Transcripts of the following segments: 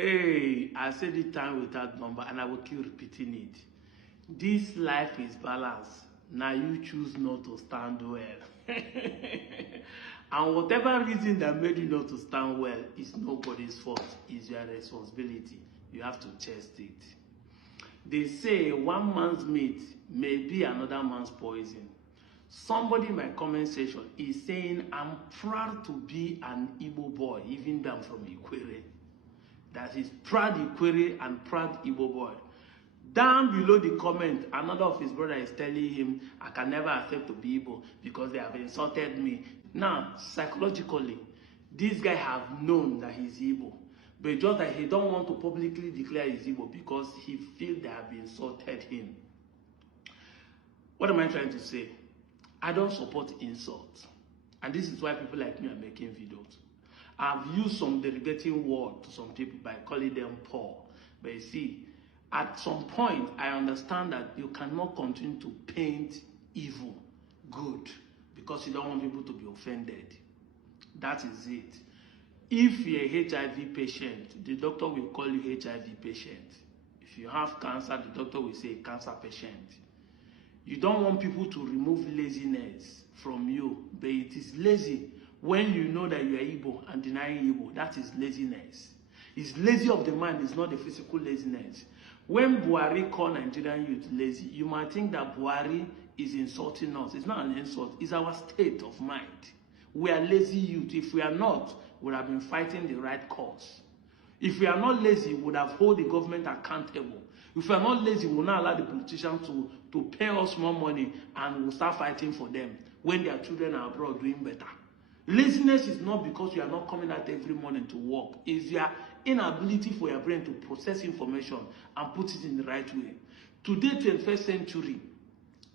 Hey, I said it time without number, and I will keep repeating it. This life is balanced. Now you choose not to stand well. And whatever reason that made you not to stand well is nobody's fault. It's your responsibility. You have to test it. They say one man's meat may be another man's poison. Somebody in my comment section is saying, I'm proud to be an Igbo boy, even though I'm from Ikwere. That is proud Ikwere and proud Igbo boy. Down below the comment, another of his brothers is telling him, I can never accept to be Igbo because they have insulted me. Now, psychologically, this guy have known that he's Igbo, but just that he don't want to publicly declare he's Igbo because he feels they have insulted him. What am I trying to say? I don't support insults. And this is why people like me are making videos. I've used some derogating word to some people by calling them poor. But you see, at some point, I understand that you cannot continue to paint evil good because you don't want people to be offended. That is it. If you're a HIV patient, the doctor will call you HIV patient. If you have cancer, the doctor will say cancer patient. You don't want people to remove laziness from you, but it is lazy when you know that you are Igbo and denying Igbo. That is laziness. It's lazy of the mind, it's not the physical laziness. When Buhari called Nigerian youth lazy, you might think that Buhari is insulting us. It's not an insult, it's our state of mind. We are lazy youth. If we are not, we would have been fighting the right cause. If we are not lazy, we would have held the government accountable. If we are not lazy, we will not allow the politicians to pay us more money and we'll start fighting for them when their children are abroad doing better. Laziness is not because you are not coming out every morning to work. It's your inability for your brain to process information and put it in the right way. Today, 21st century,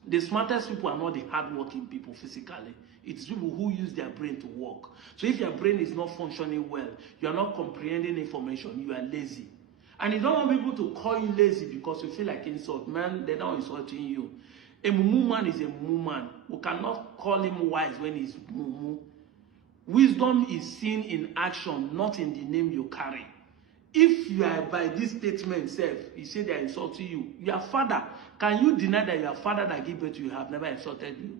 the smartest people are not the hardworking people physically. It's people who use their brain to work. So if your brain is not functioning well, you are not comprehending information, you are lazy. And you don't want people to call you lazy because you feel like insult. Man, they're not insulting you. A mumu man is a mumu man. We cannot call him wise when he's mumu. Wisdom is seen in action, not in the name you carry. If you are by this statement self, you say they are insulting you. Your father, can you deny that your father that gave birth to you have never insulted you?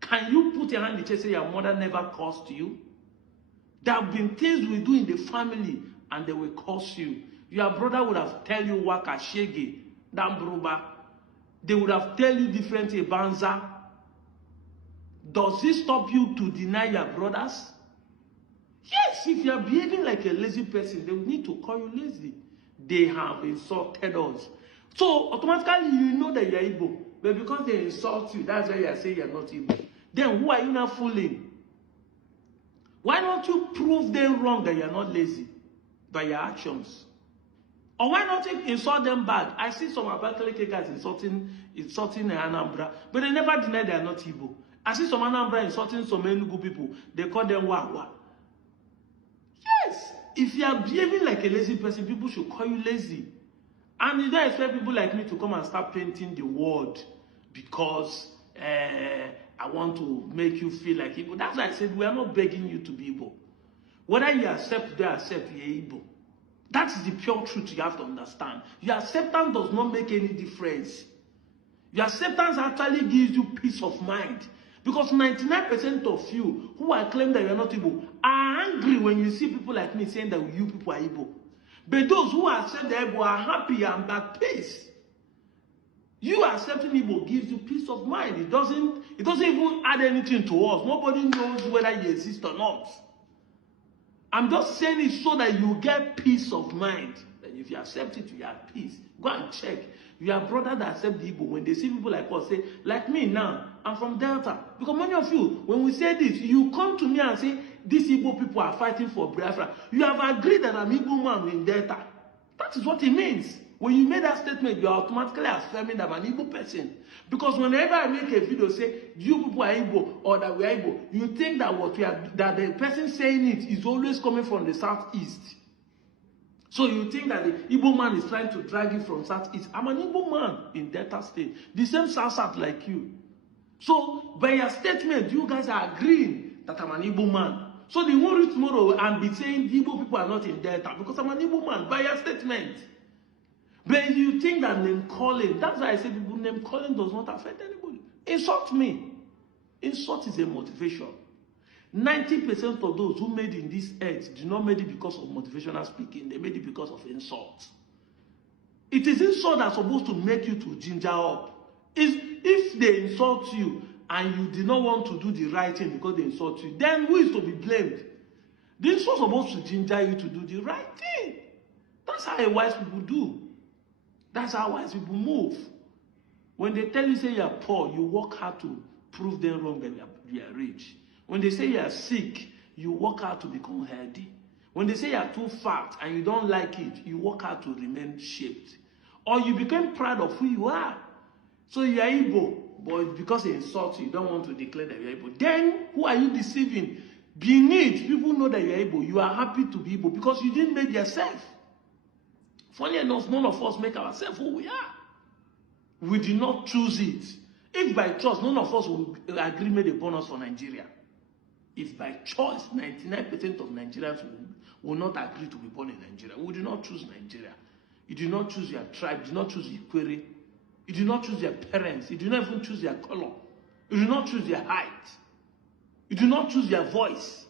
Can you put your hand in the chest and say your mother never cursed you? There have been things we do in the family and they will curse you. Your brother would have tell you waka shege, dambruba. They would have tell you different banza. Does it stop you to deny your brothers? Yes, if you are behaving like a lazy person, they will need to call you lazy. They have insulted us. So automatically you know that you are Igbo. But because they insult you, that's why you are saying you are not Igbo. Then who are you now fooling? Why don't you prove them wrong that you are not lazy by your actions? Or why not insult them back? I see some Abakaliki guys insulting Anambra, but they never deny they are not Igbo. I see some Anambra insulting some Enugu people. They call them Wawa. Yes, if you are behaving like a lazy person, people should call you lazy. And you don't expect people like me to come and start painting the world because I want to make you feel like Igbo. That's why I said we are not begging you to be Igbo. Whether you accept, they accept, you're Igbo. That's the pure truth you have to understand. Your acceptance does not make any difference. Your acceptance actually gives you peace of mind. Because 99% of you who are claiming that you are not Igbo are angry when you see people like me saying that you people are Igbo. But those who accept the Igbo are happy and at peace. You accepting Igbo gives you peace of mind. It doesn't even add anything to us. Nobody knows whether you exist or not. I'm just saying it so that you get peace of mind. That if you accept it, you have peace. Go and check. Your brother that accept the Igbo, when they see people like us, say, like me now, I'm from Delta. Because many of you, when we say this, you come to me and say, these Igbo people are fighting for Biafra. You have agreed that I'm Igbo man in Delta. That is what it means. When you make that statement, you are automatically affirming that I'm an Igbo person. Because whenever I make a video say, you people are Igbo or that we are Igbo, you think that that the person saying it is always coming from the southeast. So you think that the Igbo man is trying to drag you from southeast. I'm an Igbo man in Delta State. The same south like you. So by your statement, you guys are agreeing that I'm an Igbo man. So they won't reach tomorrow and be saying Igbo people are not in Delta because I'm an Igbo man by your statement. But you think that name calling, that's why I say people name calling does not affect anybody. Insult me. Insult is a motivation. 90% of those who made in this earth do not made it because of motivational speaking. They made it because of insult. It is insult that's supposed to make you to ginger up. If they insult you and you did not want to do the right thing because they insult you, then who is to be blamed? The insult is supposed to ginger you to do the right thing. That's how wise people do. That's how wise people move. When they tell you, say you are poor, you work hard to prove them wrong that you are rich. When they say you are sick, you work hard to become healthy. When they say you are too fat and you don't like it, you work hard to remain shaped. Or you become proud of who you are. So you are Igbo, but because they insult you, you don't want to declare that you are Igbo. Then, who are you deceiving? Beneath, people know that you are Igbo. You are happy to be Igbo because you didn't make yourself. Funny enough, none of us make ourselves who we are. We did not choose it. If by choice, none of us will agree made a bonus for Nigeria. If by choice, 99% of Nigerians will not agree to be born in Nigeria. We did not choose Nigeria. You did not choose your tribe. You did not choose your query. You did not choose your parents. You did not even choose your color. You did not choose your height. You did not choose your voice.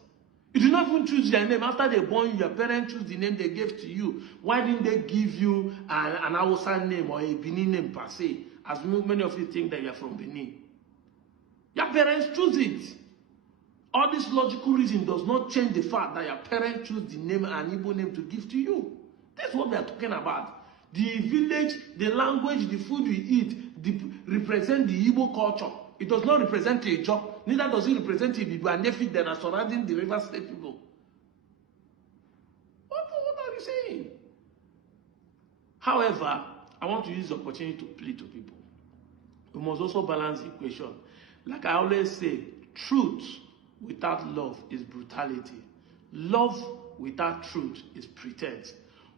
You did not even choose your name. After they born you, your parents choose the name they gave to you. Why didn't they give you an Hausa name or a Benin name per se? As many of you think that you are from Benin. Your parents choose it. All this logical reason does not change the fact that your parents choose the name and Igbo name to give to you. That's what we are talking about. The village, the language, the food we eat represent the Igbo culture. It does not represent a job. Neither does it represent the Igbo and Nephi that are surrounding the River State people. What are you saying? However, I want to use the opportunity to plead to people. We must also balance the equation. Like I always say, truth without love is brutality. Love without truth is pretense.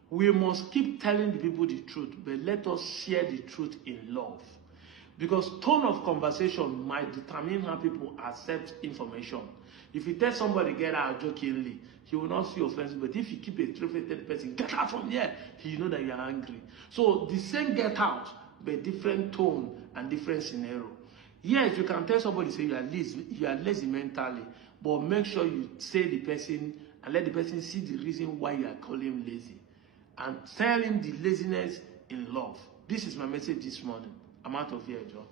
We must keep telling the people the truth, but let us share the truth in love. Because tone of conversation might determine how people accept information. If you tell somebody get out jokingly, he will not feel offensive. But if you keep a straight-faced person, get out from here, he know that you are angry. So the same get out, but different tone and different scenario. Yes, you can tell somebody, say you are lazy mentally, but make sure you say the person and let the person see the reason why you are calling him lazy. And tell him the laziness in love. This is my message this morning. I'm out of here, Joe.